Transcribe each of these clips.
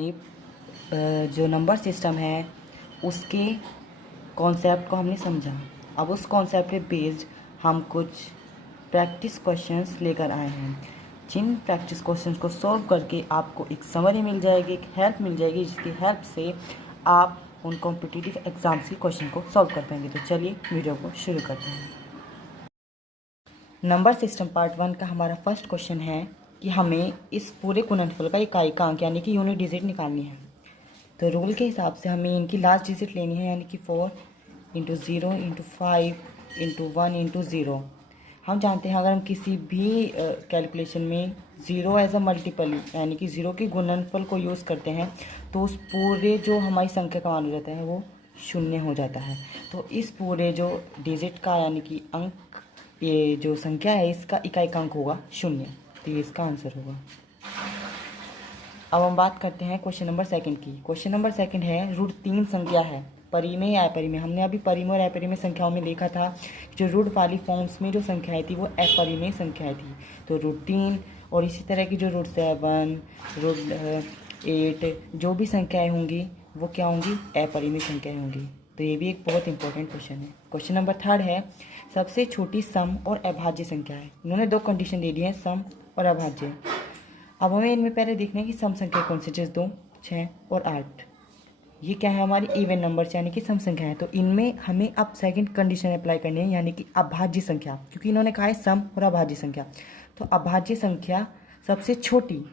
हमने जो number system है उसके कॉन्सेप्ट को हमने समझा। अब उस कॉन्सेप्ट पे बेस्ड हम कुछ प्रैक्टिस क्वेश्चंस लेकर आए हैं, जिन प्रैक्टिस क्वेश्चंस को सॉल्व करके आपको एक समरी मिल जाएगी, एक हेल्प मिल जाएगी, जिसकी हेल्प से आप उन कॉम्पिटिटिव एग्ज़ाम्स के क्वेश्चन को सॉल्व कर पाएंगे। तो चलिए वीडियो को शुरू करते हैं। नंबर सिस्टम पार्ट 1 का हमारा फर्स्ट क्वेश्चन है कि हमें इस पूरे गुणनफल का इकाइकांक यानी कि यूनिट डिजिट निकालनी है। तो रूल के हिसाब से हमें इनकी लास्ट डिजिट लेनी है, यानी कि 4 इंटू 0 इंटू 5 इंटू 1 इंटू 0। हम जानते हैं अगर हम किसी भी कैलकुलेशन में 0 एज अ मल्टीपल यानी कि 0 के गुणनफल को यूज़ करते हैं तो उस पूरे जो हमारी संख्या का मान हो जाता है वो शून्य हो जाता है। तो इस पूरे जो डिजिट का यानी कि अंक, ये जो संख्या है इसका इकाइकांक होगा 0। तो ये इसका आंसर होगा। अब हम बात करते हैं क्वेश्चन नंबर सेकंड की। क्वेश्चन नंबर सेकंड है √3 संख्या है, परिमेय या अपरिमेय। हमने अभी परिमेय और अपरिमेय संख्याओं में देखा था जो रूट वाली फॉर्म्स में जो संख्याएं थी वो अपरिमेय संख्याएं थी। तो √3 और इसी तरह की जो √7, √8 जो भी संख्याएं होंगी वो क्या होंगी, अपरिमेय संख्याएं होंगी। तो ये भी एक बहुत इंपॉर्टेंट क्वेश्चन है। क्वेश्चन नंबर थर्ड है सबसे छोटी सम और अभाज्य संख्या है। इन्होंने दो कंडीशन दे दी है, सम और अभाज्य। अब हमें इनमें पहले देखना है कि सम संख्या कौन सी, जैसे 2, 6 और 8। ये क्या है, हमारी इवन नंबर्स यानी कि सम संख्या है। तो इनमें हमें अब सेकंड कंडीशन अप्लाई करनी है यानी कि अभाज्य संख्या, क्योंकि इन्होंने कहा है सम और अभाज्य संख्या। तो अभाज्य संख्या सबसे छोटी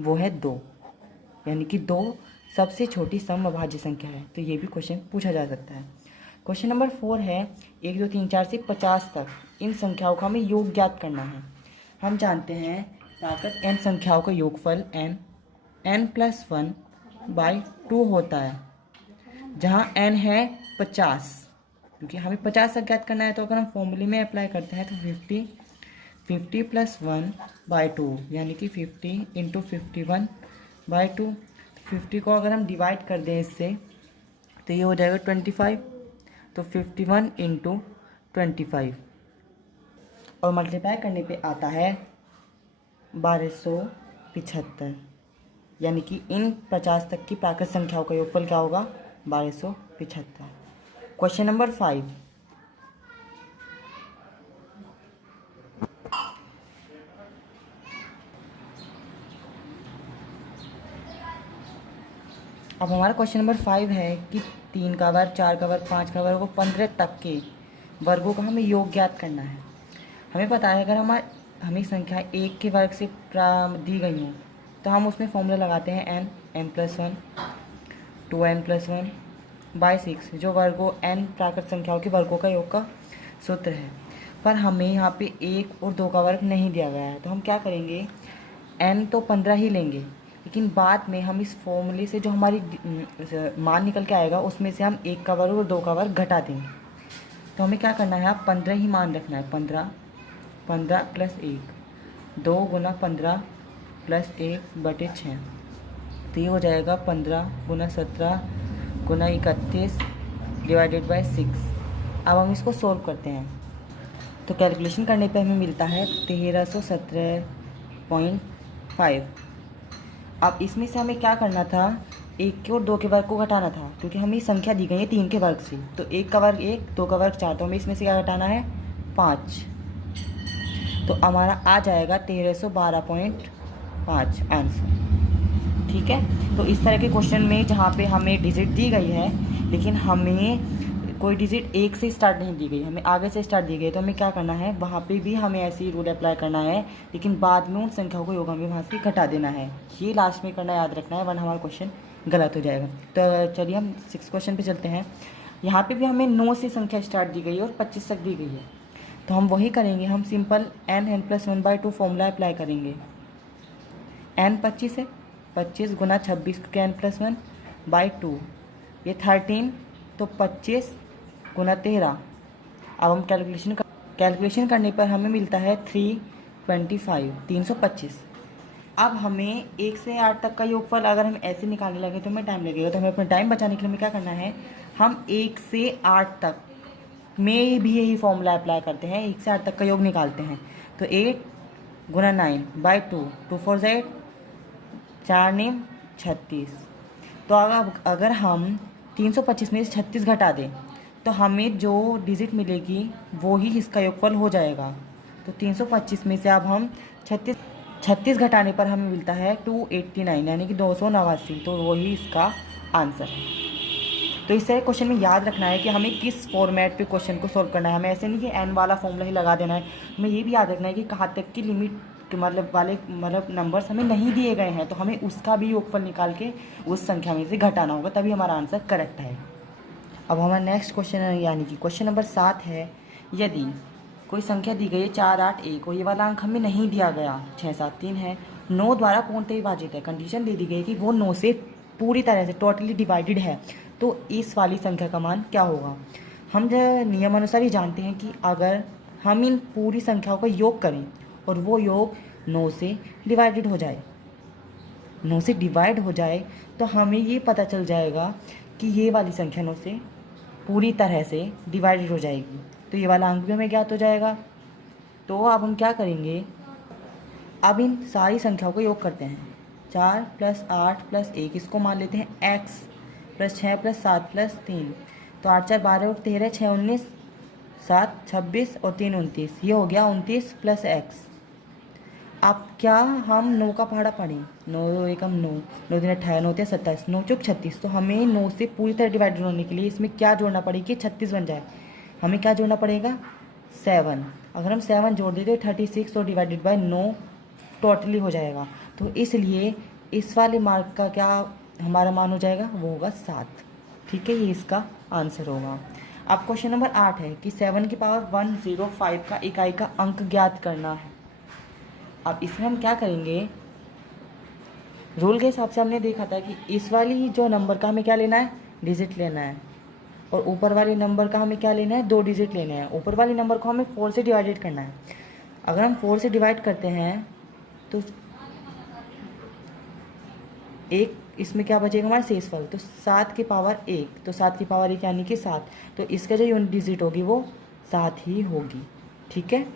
वो है 2, यानी कि 2 सबसे छोटी सम अभाज्य संख्या है। तो ये भी क्वेश्चन पूछा जा सकता है। क्वेश्चन नंबर 4 है 1, 2, 3, 4 से 50 तक इन संख्याओं का हमें योग ज्ञात करना है। हम जानते हैं ताकत n संख्याओं का योगफल n+1/2 होता है, जहाँ n है 50। क्योंकि हमें 50 तक ज्ञात करना है तो अगर हम फॉर्मूले में अप्लाई करते हैं तो 50 + 1/2 यानी कि 50 × 51/2। 50 को अगर हम डिवाइड कर दें इससे तो ये हो जाएगा 25। तो 51 × 25 और मल्टीप्लाई करने पे आता है 1275, यानी कि इन 50 तक की प्राकृत संख्याओं का योगफल क्या होगा, 1275। क्वेश्चन नंबर 5 अब हमारा क्वेश्चन नंबर 5 है कि 3 का वर्ग, 4 का वर्ग, 5 का वर्ग और 15 तक के वर्गों का हमें योग ज्ञात करना है। हमें पता है अगर हमें संख्या 1 के वर्ग से दी गई हो तो हम उसमें फॉर्मूला लगाते हैं n+1 2n+1/6 जो वर्गों n प्राकृत संख्याओं के वर्गों का योग का सूत्र है। पर हमें यहाँ पे 1 और 2 का वर्ग नहीं दिया गया है, तो हम क्या करेंगे, n तो 15 ही लेंगे, लेकिन बाद में हम इस फॉर्मूले से जो हमारी मान निकल के आएगा उसमें से हम 1 का वर्ग और 2 का वर्ग घटा देंगे। तो हमें क्या करना है, आप 15 ही मान रखना है। 15 + 1 2 × 15 + 1/6। तो ये हो जाएगा 15 × 17 × 31 / 6। अब हम इसको सॉल्व करते हैं तो कैलकुलेशन करने पे हमें मिलता है 1317.5। अब इसमें से हमें क्या करना था, 1 के और 2 के वर्ग को घटाना था, क्योंकि हमें संख्या दी गई है 3 के वर्ग से। तो 1 का वर्ग 1, 2 का वर्ग 4, तो हमें इसमें से क्या घटाना है, 5। तो हमारा आ जाएगा 1312.5 आंसर। ठीक है। तो इस तरह के क्वेश्चन में जहाँ पे हमें डिजिट दी गई है लेकिन हमें कोई डिजिट 1 से स्टार्ट नहीं दी गई, हमें आगे से स्टार्ट दी गई, तो हमें क्या करना है, वहाँ पे भी हमें ऐसी रूल अप्लाई करना है, लेकिन बाद में उन संख्याओं को योग हमें वहाँ से घटा देना है। ये लास्ट में करना याद रखना है, वरना हमारा क्वेश्चन गलत हो जाएगा। तो चलिए हम 6 क्वेश्चन पे चलते हैं। यहाँ पे भी हमें 9 से संख्या स्टार्ट दी गई है और 25 तक दी गई है, तो हम वही करेंगे, हम सिंपल n+1/2 फॉर्मूला अप्लाई करेंगे। n 25 है, 25 × 26 के n+1/2 ये 13, तो 25 × 13। अब हम कैलकुलेशन करने पर हमें मिलता है 325। अब हमें 1 से 8 तक का योगफल अगर हम ऐसे निकालने लगे तो हमें टाइम लगेगा, तो हमें अपना टाइम बचाने के लिए हमें क्या करना है, हम 1 से 8 तक में भी यही फॉर्मूला अप्लाई करते हैं, 1 से 8 तक का योग निकालते हैं। तो 8 × 9/2, 2 4 8, 4 9 36। तो अगर हम 325 में से 36 घटा दें तो हमें जो डिजिट मिलेगी वो ही इसका योगफल हो जाएगा। तो 325 में से अब हम 36 घटाने पर हमें मिलता है 289 यानी कि 289। तो वही इसका आंसर है। तो इस तरह क्वेश्चन में याद रखना है कि हमें किस फॉर्मेट पे क्वेश्चन को सॉल्व करना है। हमें ऐसे नहीं कि एन वाला फॉर्मूला ही लगा देना है। हमें ये भी याद रखना है कि कहाँ तक की लिमिट मतलब नंबर्स हमें नहीं दिए गए हैं, तो हमें उसका भी योगफल निकाल के उस संख्या में से घटाना होगा, तभी हमारा आंसर करेक्ट है। अब हमारा नेक्स्ट क्वेश्चन यानी कि क्वेश्चन नंबर 7 है, यदि कोई संख्या दी गई है 4, 8, 1 और ये वाला अंक हमें नहीं दिया गया, 6, 7, 3 है, 9 द्वारा पूर्णतः विभाजित है, कंडीशन दे दी गई कि वो 9 से पूरी तरह से टोटली डिवाइडेड है, तो इस वाली संख्या का मान क्या होगा। हम नियमानुसार ही जानते हैं कि अगर हम इन पूरी संख्याओं का योग करें और वो योग 9 से डिवाइडेड हो जाए, 9 से डिवाइड हो जाए, तो हमें ये पता चल जाएगा कि ये वाली संख्या 9 से पूरी तरह से डिवाइडेड हो जाएगी, तो ये वाला अंक भी हमें ज्ञात हो जाएगा। तो अब हम क्या करेंगे, अब इन सारी संख्याओं को योग करते हैं। 4 + 8 + 1 इसको मान लेते हैं x + 6 + 7 + 3, तो 8, 4, 12 और 13, 6, 19, 7, 26 और 3, 29, ये हो गया 29 + x। अब क्या हम 9 का पहाड़ा पढ़ें, 9 एकम 9, 9 दिन 18, 9 3 27, 9 चौक 36, तो हमें 9 से पूरी तरह डिवाइडेड होने के लिए इसमें क्या जोड़ना पड़ेगा कि 36 बन जाए। हमें क्या जोड़ना पड़ेगा, 7। अगर हम 7 जोड़ देते तो 36 और डिवाइडेड बाय 9 टोटली हो जाएगा, तो इसलिए इस वाले मार्क का क्या हमारा मान हो जाएगा, वो होगा 7। ठीक है, ये इसका आंसर होगा। अब क्वेश्चन नंबर 8 है कि 7 की पावर 105 का इकाई का अंक ज्ञात करना है। अब इसमें हम क्या करेंगे, रूल के हिसाब से हमने देखा था कि इस वाली जो नंबर का हमें क्या लेना है, डिजिट लेना है, और ऊपर वाले नंबर का हमें क्या लेना है, 2 डिजिट लेने हैं। ऊपर वाले नंबर को हमें 4 से डिवाइडेड करना है। अगर हम 4 से डिवाइड करते हैं तो एक इसमें क्या बचेगा हमारा शेषफल, तो 7 की पावर 1, तो 7 की पावर 1 यानी कि 7, तो इसका जो यूनिट डिजिट होगी वो 7 ही होगी। ठीक है,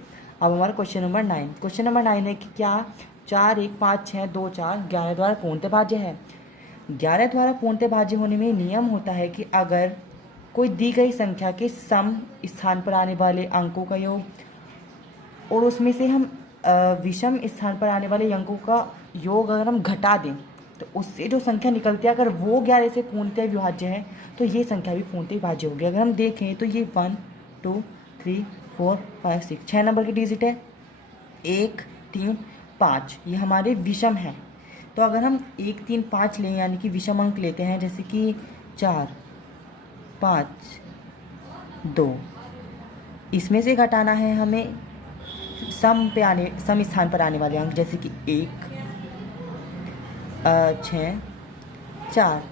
अब हमारा क्वेश्चन नंबर 9। क्वेश्चन नंबर 9 है कि क्या 4, 1, 5, 6, 2, 4 11 द्वारा पूर्णतः भाज्य है। 11 द्वारा पूर्णतः भाज्य होने में नियम होता है कि अगर कोई दी गई संख्या के सम स्थान पर आने वाले अंकों का योग और उसमें से हम विषम स्थान पर आने वाले अंकों का योग अगर हम घटा दें, तो उससे जो संख्या निकलती है अगर वो 11 से पूर्णतः विभाज्य है, तो ये संख्या भी पूर्णतः विभाज्य होगी। अगर हम देखें तो ये 1, 2, 3, 4, 5, 6 6 नंबर की डिजिट है, 1, 3, 5 ये हमारे विषम हैं। तो अगर हम 1, 3, 5 लें यानी कि विषम अंक लेते हैं, जैसे कि 4, 5, 2, इसमें से घटाना है हमें सम स्थान पर आने वाले अंक, जैसे कि 1, 6, 4,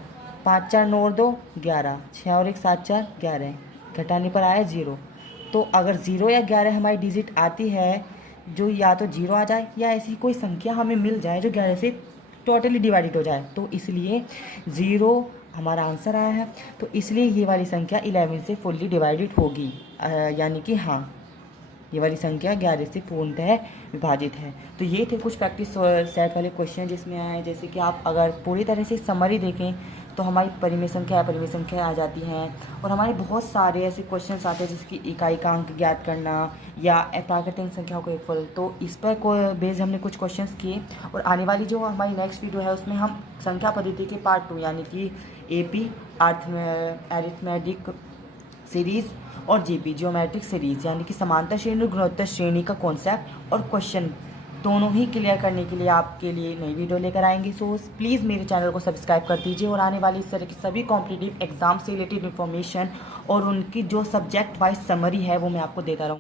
5, 4, 9 और 2 11, 6 और 1 7, 4 11, घटाने पर आया 0। तो अगर 0 या 11 हमारी डिजिट आती है, जो या तो 0 आ जाए या ऐसी कोई संख्या हमें मिल जाए जो 11 से टोटली डिवाइडेड हो जाए, तो इसलिए 0 हमारा आंसर आया है। तो इसलिए ये वाली संख्या 11 से फुल्ली डिवाइडेड होगी, यानी कि हाँ, ये वाली संख्या 11 से पूर्णतः विभाजित है। तो ये थे कुछ प्रैक्टिस सेट वाले क्वेश्चन जिसमें आए, जैसे कि आप अगर पूरी तरह से समरी देखें तो हमारी परिमेय संख्या अपरिमेय संख्या आ जाती हैं, और हमारे बहुत सारे ऐसे क्वेश्चन आते हैं जैसे कि इकाई का अंक ज्ञात करना या अप्राकृतिक संख्याओं का योगफल। तो इस पर बेस्ड हमने कुछ क्वेश्चंस किए, और आने वाली जो हमारी नेक्स्ट वीडियो है उसमें हम संख्या पद्धति के पार्ट 2 यानी कि AP अरिथमेटिक सीरीज़ और GP जियोमेट्रिक सीरीज़ यानी कि समांतर श्रेणी और गुणोत्तर श्रेणी का कॉन्सेप्ट और क्वेश्चन दोनों ही क्लियर करने के लिए आपके लिए नई वीडियो लेकर आएंगे। सो प्लीज़ मेरे चैनल को सब्सक्राइब कर दीजिए, और आने वाली इस तरह की सभी कॉम्पिटिटिव एग्जाम से रिलेटेड इन्फॉर्मेशन और उनकी जो सब्जेक्ट वाइज समरी है वो मैं आपको देता रहूँगा।